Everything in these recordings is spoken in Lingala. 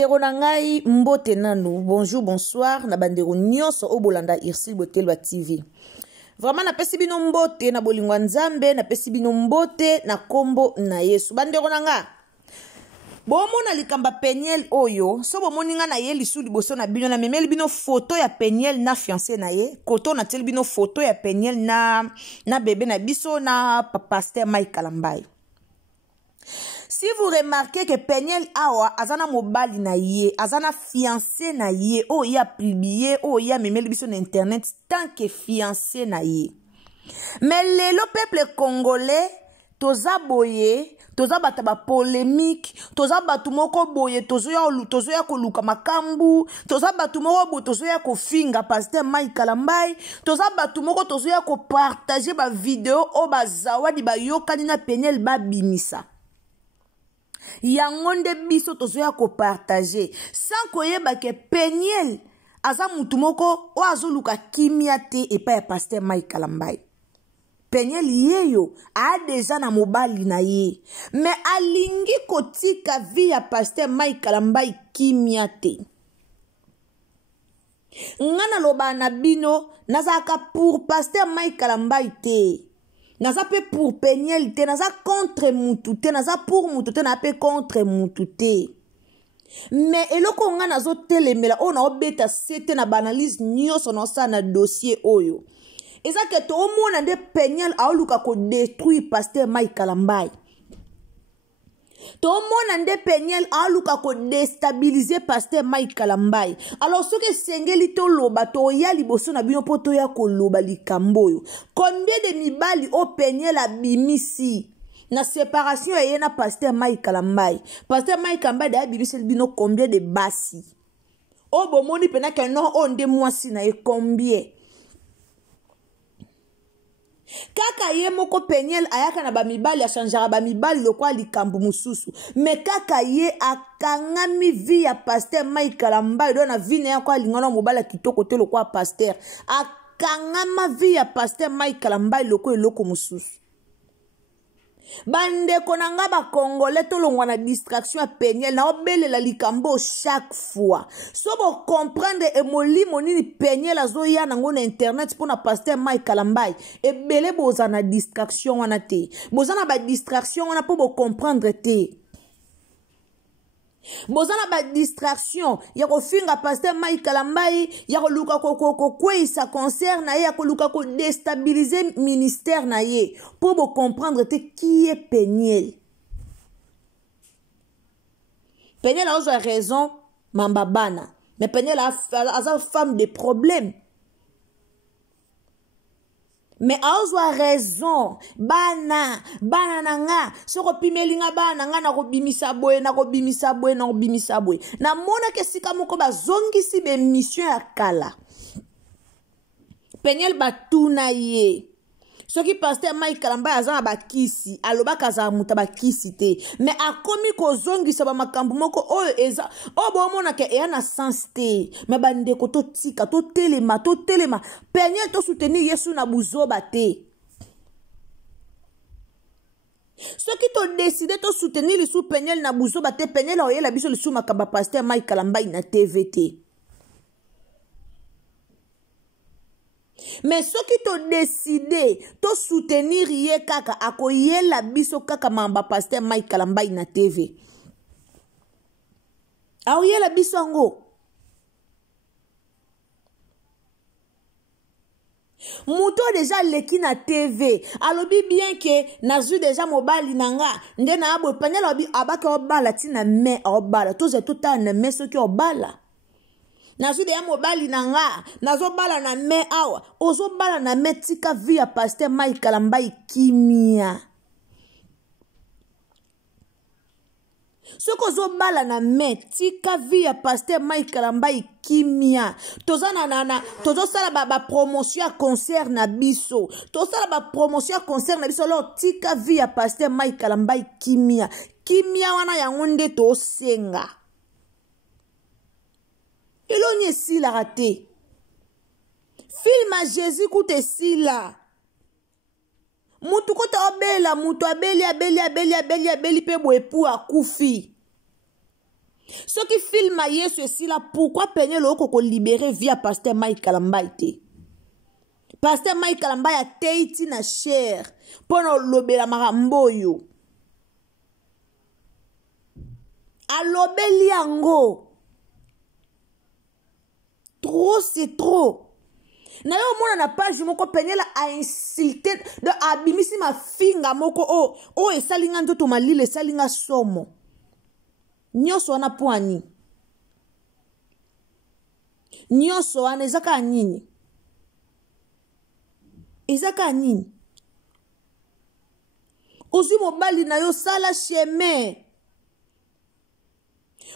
Bandero na ngai mbote nanu. Bonjour, bonsoir. Na bandero nyonso obolanda Irsil Botelwa TV. Vraiment na pesi bino mbote na bolingwa nzambe, na pesi bino mbote na kombo na Yesu. Bandero na nga. Bomona likamba Peniel oyo, so bomoni nga na ye lisu liboso na bino na memeli bino photo ya Peniel na fiancé na ye. Koto na tel bino photo ya Peniel na bébé na biso na pasteur Mike Kalambai. Si vous remarquez que Peniel awa azana mobali na ye, azana fiancé na ye, oh ya publié, oh ya memeli biso na internet tant que fiancé na ye. Mais le peuple congolais toza boye, toza bata ba polémique, toza batu moko boye, tozo ya koluka makambu, toza batu moko boye, tozo ya kofinga pasteur Mike Kalambai, toza batu moko tozo ya ko partager ba vidéo o ba zawadi ba yokani na Peniel ba bimisa. Yango nde biso tozo ya ko partager sans koyeba ke Peniel aza mutu moko o azoluka kimia te epa ya pasteur Mike Kalambai. Peniel yeyo a deja na mobali na ye, mais alingi kotika vi ya pasteur Mike Kalambai kimia te. Ngana loba na bino nazaka pour pasteur Mike Kalambai te. Naza pe pour Peniel te, naza contre mutu te, naza pour mutu te, na pe contre mutu te. Mais eloko nga nazo telemela o na obeta sete na banalise nyonso na sa na dossier oyo. Eza ke to omona nde Peniel aoluka ko détruire pasteur Mike Kalambai. To omona nde Peniel aoluka ko déstabiliser pasteur Mike Kalambai. Alors ce que sengeli to loba to ya liboso na bino poto ya ko loba likamboyo. Combien de mibali o Peniel abimisi na séparation eye na pasteur Mike Kalambai. Pasteur Mike Kalambai da bimisi bino combien de basi. O bomoni pena ke non onde mwasi na e combien. Kaka ye moko Peniel ayaka na bamibali achangeara bamibali lokwa likambu mususu. Mais kaka ye akangami vi ya pasteur Mike Kalambai do na vi na ya kwa lingana mobala kitoko te lokwa pasteur. Akangama vi ya pasteur Mike Kalambai loko eloko mususu. Bandeko na nga ba Congolais to longwa na distraction ya Peniel na obele la likambo chaque fois. So bo comprendre e molimo nini Peniel azo ya nango na internet pour na pasteur Mike Kalambai. E bele boza na distraction wana te. Boza na ba distraction wana pour bo comprendre te. Bozana ba distraction ya ko finga pasteur Mike Kalambai ya ko luka ko sa concert na ye ya ko luka ko déstabiliser ministère na ye pour bo comprendre te qui est Peniel. Peniel a raison mambabana, mais Peniel a femme de problème. Mais aozwa raison bana nanga soko pimelinga bana nga na kobimisa boye na mona ke sika moko bazongisi be mission ya kala. Peniel batuna ye soki pasteur Mike Kalambai azana bakisi alobaka za muta bakisi te, mais akomi kozongisa ba makambu moko oyo eza o bomona ke eya na sens te. Mais bandeko to tika to telema Peniel to soutenir Yesu na buzoba te. Soki to décider to soutenir lisu Peniel na buzoba te, Peniel oyela biso lisu makamba pasteur Mike Kalambai na TVT. Mais ceux qui t'ont décidé, to soutenir ye kaka, akoye la biso kaka mamba pasteur Mike Kalambai na TV. Aoye la biso ango. Mouto déjà leki na TV. Alobi bien que nazu déjà mobali nanga. Nde na abo Peniel alobi abake obala tina me obala. Toze tuta na me soki obala. Nazo de ya mobali nanga, nazo bala na me awa, ozo bala na me tika vi ya pasteur Mike Kalambai kimia. Soko ozo bala na me tika vi ya pasteur Mike Kalambai kimia. Toza tozo sala ba promotion ya concert na biso. Tozo sala ba promotion ya concert na biso lo tika vi ya pasteur Mike Kalambai kimia. Kimia wana yango nde to senga. Elonye si la raté. Film à Jésus koute si la. Mutu kote obela, mutu abeli pe boepu akufi. Ce qui filme Yesu ici là, pourquoi Peniel oko libérer via pasteur Mike Kalambay te? Pasteur Mike Kalambay a teiti na cher pour lobela maramboyo. A lobeli yango. Trop c'est trop. Na yo mona na page moko Peniel a insulté de abimisi ma finga moko o esalinga ndoto malile esalinga somo. Nyoso wana poani. Nyoso wana ezaka nini? Ezaka nini? Ozi mobali na yo sala chemin.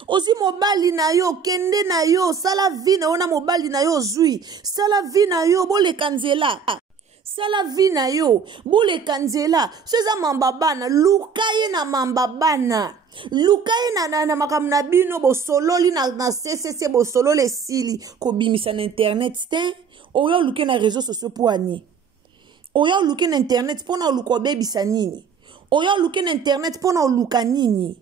Ozi mobali na yo kende na yo sala vi na yo na mobali na yo zui. Sala vi na yo bole kanzela. Sala vi na yo bole kanzela. Seza mambabana lukaye na mambabana. Lukaye na makamna bino bosololi na CCC bosolole sili ko bimisa na internet te. Oyo luke na réseaux sociaux poani. Oyo luke na internet pona luko bebisa nini. Oyo luke na internet pona luka nini.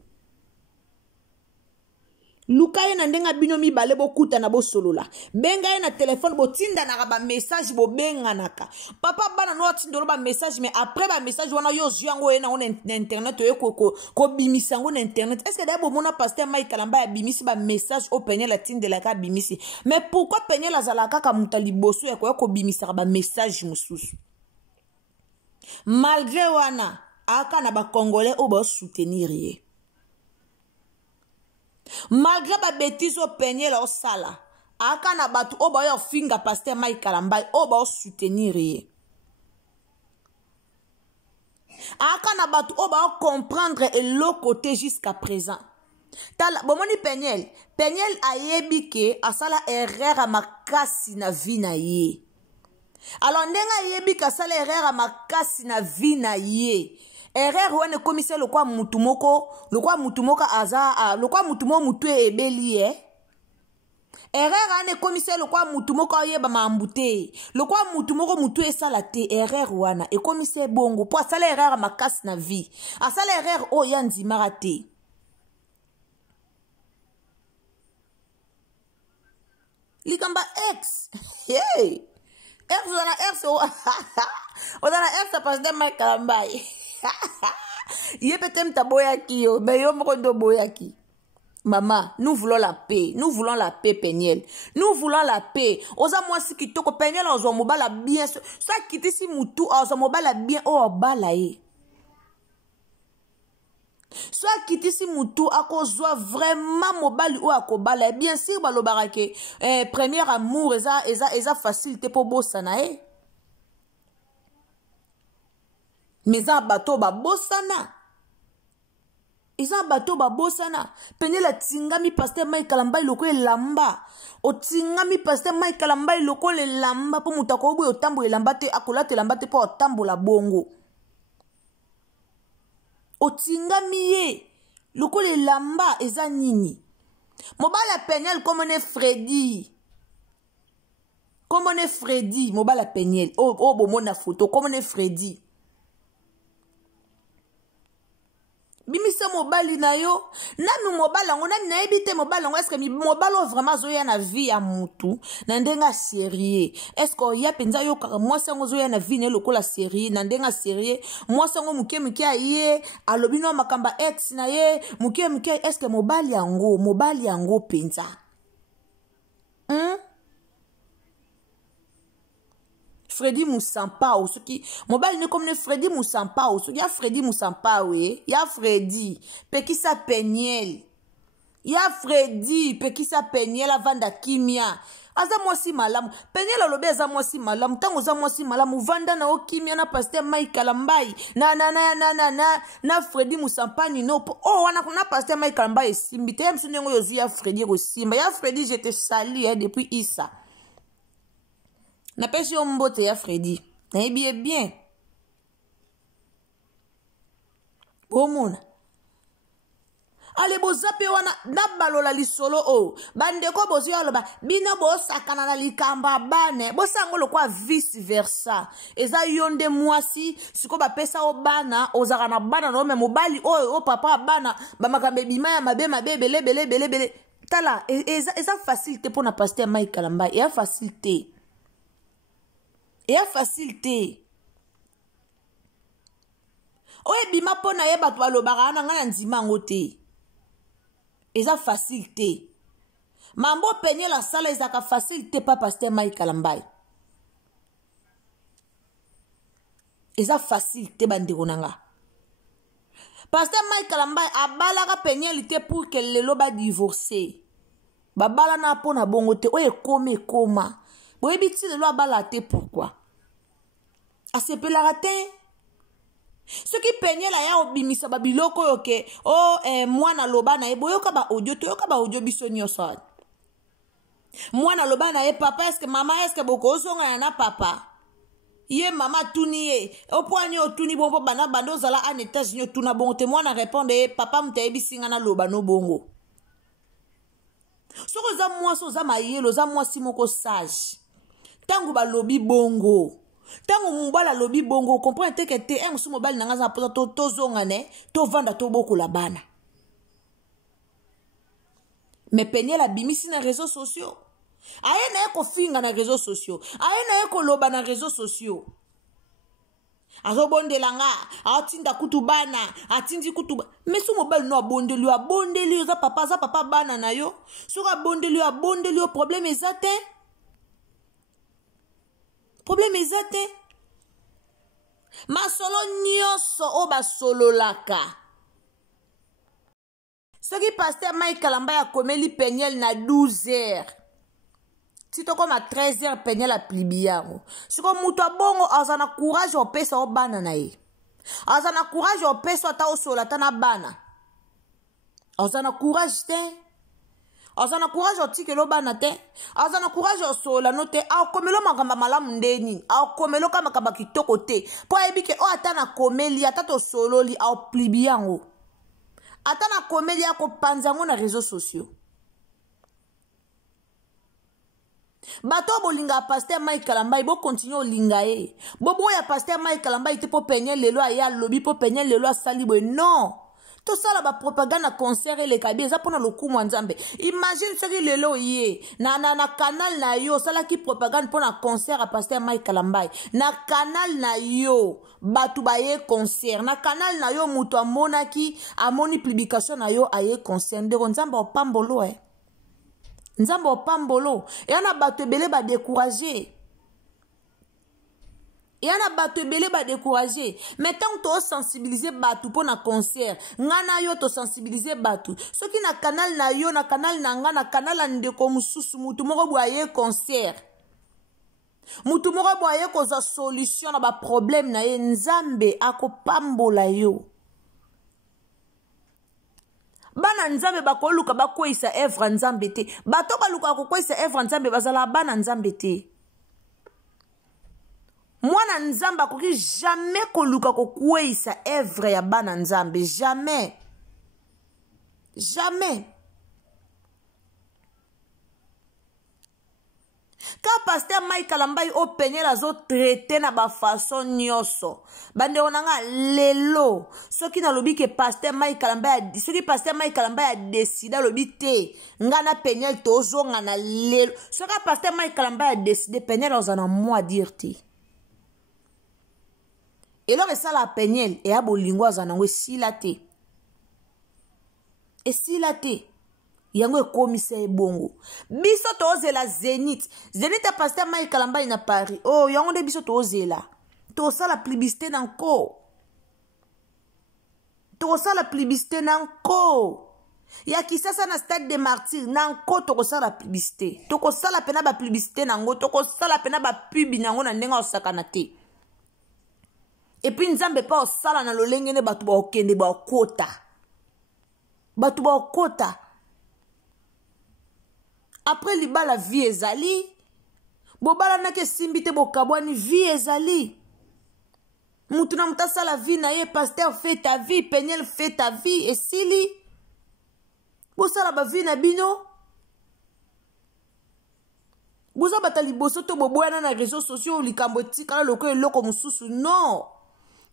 Lukaye na ndenga bino mibale bokuta na bosolola. Benga na téléphone botinda na ba message bo benga naka. Papa bana no tindolo ba message mais après ba message wana yo zwango na on internet yo ko bimisa ngo na internet. Est-ce que d'abord mona pasteur Mike Kalambay ya bimisi ba message au Peniel la tinde la ka bimisi. Mais pourquoi Peniel azala kaka mutali boso ya ko bimisa ba message mususu. Malgré wana aka na ba congolais o ba soutenir ye. Malgré ba bêtise au Peniel au sala, aka na batu o ba yo finga pasteur Mike Kalambay o ba soutenir ye. Aka na batu o ba comprendre et le côté jusqu'à présent. Tala bomoni Peniel a yebi ke asala erreur a makasi na vie na ye. Alors ndenga yebi ka sala erreur a makasi na vie na ye. Erreur wane commissaire le kwa mutumoko aza le kwa mutumo mutu ebeli erreur ane commissaire le kwa mutumoko yeba mambute le kwa mutumoko mutu esala te erreur wana e commissaire bongo po asala erreur makasi na vie asala erreur o ya ndimara te likamba ex hey ex wana ex ozana ex pasteur Mike Kalambay Yé peut-être ta boyaki yo, mais yo moko boyaki. Maman, nous voulons la paix. Nous voulons la paix, Peniel. Nous voulons la paix. Oza moi si kitoko Peniel on zo mobala bien. Ça kiti si mutu on zo mobala bien o bala e. Soit kiti si mutu akozwa vraiment mobali ou akobala. Bien sûr balobara ke premier amour eza facilité pour bosana e. Mais un bateau ba bosana. Ils ont bateau ba bosana. Peniel la tingami pasteur Mike Kalambay loko e lamba. O tingami pasteur Mike Kalambay loko le lamba po mutako obo otambo e lamba te akola te lamba te po otambo la bongo. O tingami ye loko le lamba eza nini. Mobala Peniel comme on est Freddy. Comme on est Freddy, mobala Peniel. Oh bon mon photo comme on est Freddy. Bimisa mobali na yo nanu mobala ngo nani na ebite mobala ngo est-ce que mobalo vraiment zoya na vie ya mutu na ndenga sérieux est-ce que ya penza yo kaka moi sango zoya na vie ne lokola sérieux na ndenga sérieux moi sango muke aye alobino makamba ex na ye muke est-ce que mobali yango penza Freddy Moussampao, ce qui mobile ne comme Freddy Moussampao, ce qui a Freddy Moussampao, il y a Freddy, Pekisa Peniel, il y a Freddy, Pekisa Peniel avant d'Akimia. Aza moi si malam, Peniel alobe aza moi si malam, tango za moi si malam, vanda na Okimia na pasteur Mike Kalambay, na Freddy Moussampani no, oh wana pasteur Mike Kalambay simbi, te msune ngo yozu ya Freddy Rosimba, ya Freddy je te sali depuis Issa. Na pesi yo mbote ya Freddy. Na bien. Bomona. ale bozape wana na balola lisolo o bandeko bozi aloba bino bosakana na likamba bane bosango lokwa vice versa eza yonde mwasi siko bapesa o bana ozaka na bana no me mobali o papa bana bamakambe bima ya mabe bele tala eza facilité pour na pasteur Mike Kalamba et facilité oye bima pona ye bato balobaka na ngana nzima ngo te eza facilité mambo penye la sala ezaka facilité pa pasteur Mike Kalamba eza facilité bandeko nanga pasteur Mike Kalamba abalaka penye lité pour que lelo ba divorcer babala na pona bongo te oye koma boyebi ti lelo abala te pourquoi asepelaka te ce qui penye la ya obimisa babiloko yoke mwana loba na ye boyoka ba audio toyoka ba audio biso nyonso mwana loba na ye papa eske mama eske bokozonga na papa ye mama tuni ye opoani otuni bongo bana bando zala en étage nyo tuna bongo te mwana répondre papa mutayebisinga na loba no bongo soko za mwasi oza mayelo za mwasi moko sage tango balobi bongo tango mobala lobi bongo comprendre te que te musu mobali nanga za poto tozonga ne to vanda to bokola bana mais penye la bimisi na réseaux sociaux aye na ko finga na réseaux sociaux aye na ko loba na réseaux sociaux azobondela nga atinda kutu bana atindi kutu mais su mobali no abondeli za papa bana na yo soka abondeli problème ezate masolo nyonso o basololaka soki pasteur Mike Kalamba ya komeli penyel na 12 heures tito koma 13 heures penyel a plibiyango siko mutu abongo azana courage opesa o bana na ye azana courage opesa ata osola ata na bana azana courage te azana courage otikelo bana te azana courage osola no te akomelo makamba malamu ndeni akomelo kama makamba kitoko te po ayebike o ata na komeli ata tosololi aoplibiyango ata na komeli akopanza yango na réseaux sociaux bato bolinga pasteur Mike Kalamba bo continue olinga ye boya pasteur Mike Kalamba ite po penye lelo aya lobi po penye lelo asali boye non to sala ba propagande na concert le kabi eza pona lokumu nzambe imagine soki lelo ye na canal na yo sala ki propagande pona concert a pasteur Mike Kalamba na canal na yo batu baye concert na canal na yo mutu amoni publication na yo aye concert ndeko nzambe opambolo nzambe opambolo yana bato ebele ba décourager mais tant to sensibiliser batu pour na concert ngana yo to sensibiliser batu soki na canal na yo na canal na nga na canal ndeko mususu mutu moko boye concert mutu moko boye koza solution na ba problème na ye nzambe akopambola yo bana nzambe bakoluka bakwisa evre nzambe te bato baluka kokwisa evre nzambe bazala bana nzambe te mwana nzambe akoki jamais koluka kokwisa evre ya bana nzambe jamais ka pasteur Mike Kalamba openye la zo traité na ba façon nyonso bande onanga lelo soki na lobi ke pasteur Mike Kalamba ya décide lobi te ngana penye to zonga na lelo soki pasteur Mike Kalamba ya décide penye la ozana moi dire te elo resala penye e abolingo azana ngo esila te yango ekomise ebongo biso tozela Zénith ya pasteur Mike Kalamba na Paris oh yango nde biso tozela tosala publicité nanko ya kisasa na stade de martyr nanko tokosala publicité tokosala pena ba publicité nango tokosala pena ba pub nango na ndenga osakana te et puis nzambe pa osala na lolenge ne batu ba okende ba okota après libala vie ezali bobala nake simbi te bokabwani vie ezali mutu na mutasala vie na ye pasteur fait ta vie Peniel fait ta vie esili bosala ba vie na bino boza bata liboso to boboyana na réseaux sociaux likambo tikala loko eloko mususu non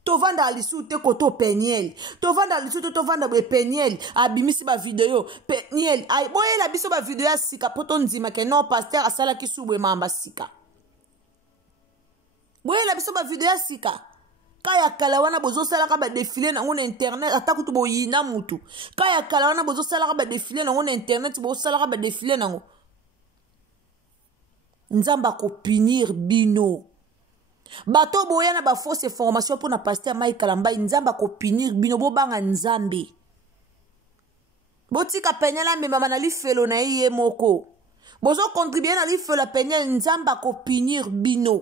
tovanda alisu te koto peniel tovanda alisu to tovanda be peniel abimisi ba video peniel ay boyela biso ba video ya sika poto ndima ke non pasteur asala ki subwe mamba sika boyela biso ba video ya sika kaya kala wana bozo sala ka ba défilé na ngona internet atakutu boyina mutu kaya kala wana bozo sala ka ba défilé na ngona internet bozo sala ka ba défilé nango nzamba ko punir bino bato boyana ba fausse information pour na pasteur Mike Kalamba nzamba ko punir bino bo banga nzambe botika penyela mema na lifelo na ye moko bozo contribuer na lifelo penyela nzamba ko punir bino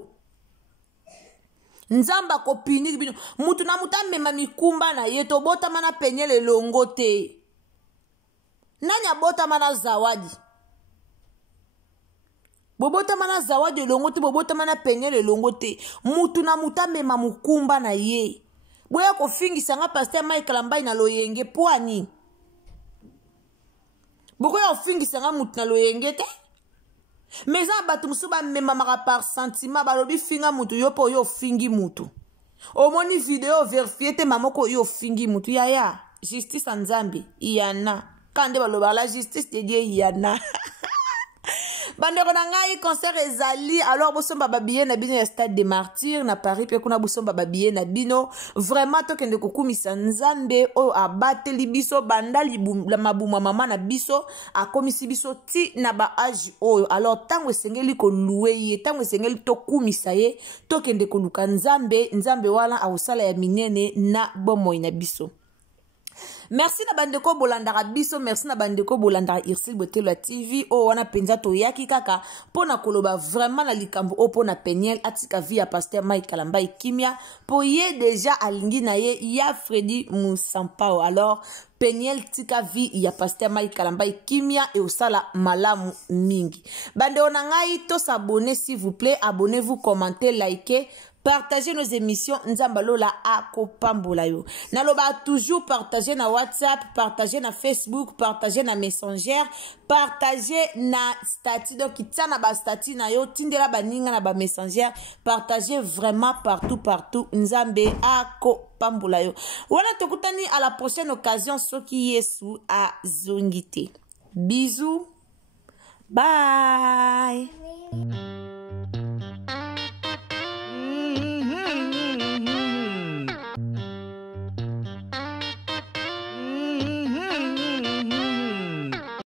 nzamba ko punir bino mutu na muta mema mikumba na ye to bota mana penyela elongo te nanya bota mana zawadi bobota mana zawadi elongo te bobota mana penyela elongo te mutu na muta mema mukumba na ye boya kofingisa nga pasteur Mike Kalamba na loyenge poani bokoya kofingisa nga mutu na loyenge te mais za batu musu ba mema maka par sentiment balobi finga mutu yo po yo fingi mutu omoni video vérifier te mamoko yo fingi mutu ya justice nzambe iyana kande baloba la justice de Dieu iyana bandeko na ngai concert ezali alors bosomba babiye na bino ya stade des martyrs na Paris pe kuna bosomba babiye na bino vraiment tokende kokumisa nzambe oyo abateli biso banda la mabuma mama na biso akomisi biso ti na ba age oyo alors tango esengeli koluwe ye tango esengeli tokumisa ye tokende koluka nzambe wana awosala ya minene na bomoi na biso. Merci na bandeko bolandaka biso, merci na bandeko bolandaka Irsil Botelo TV o wana penza to yaki kaka pona koloba vraiment na likambo o pona peniel atika via pasteur Mike Kalamba Kimia po ye déjà alingi na ye ya Freddy Musampao alors peniel tika vi ya pasteur Mike Kalamba Kimia et osala malamu mingi. Bande onangai to s'abonner s'il vous plaît, abonnez-vous, commentez, likez. Partagez nos émissions Nzambalola akopambola yo. Naloba toujours partager na WhatsApp, partager na Facebook, partager na Messenger, partager na statut donc kitana ba statut na yo tindela baninga na ba Messenger, partager vraiment partout Nzambe akopambola yo. Wana tokutani à la prochaine occasion soki Yesu a zongite. Bisous. Bye.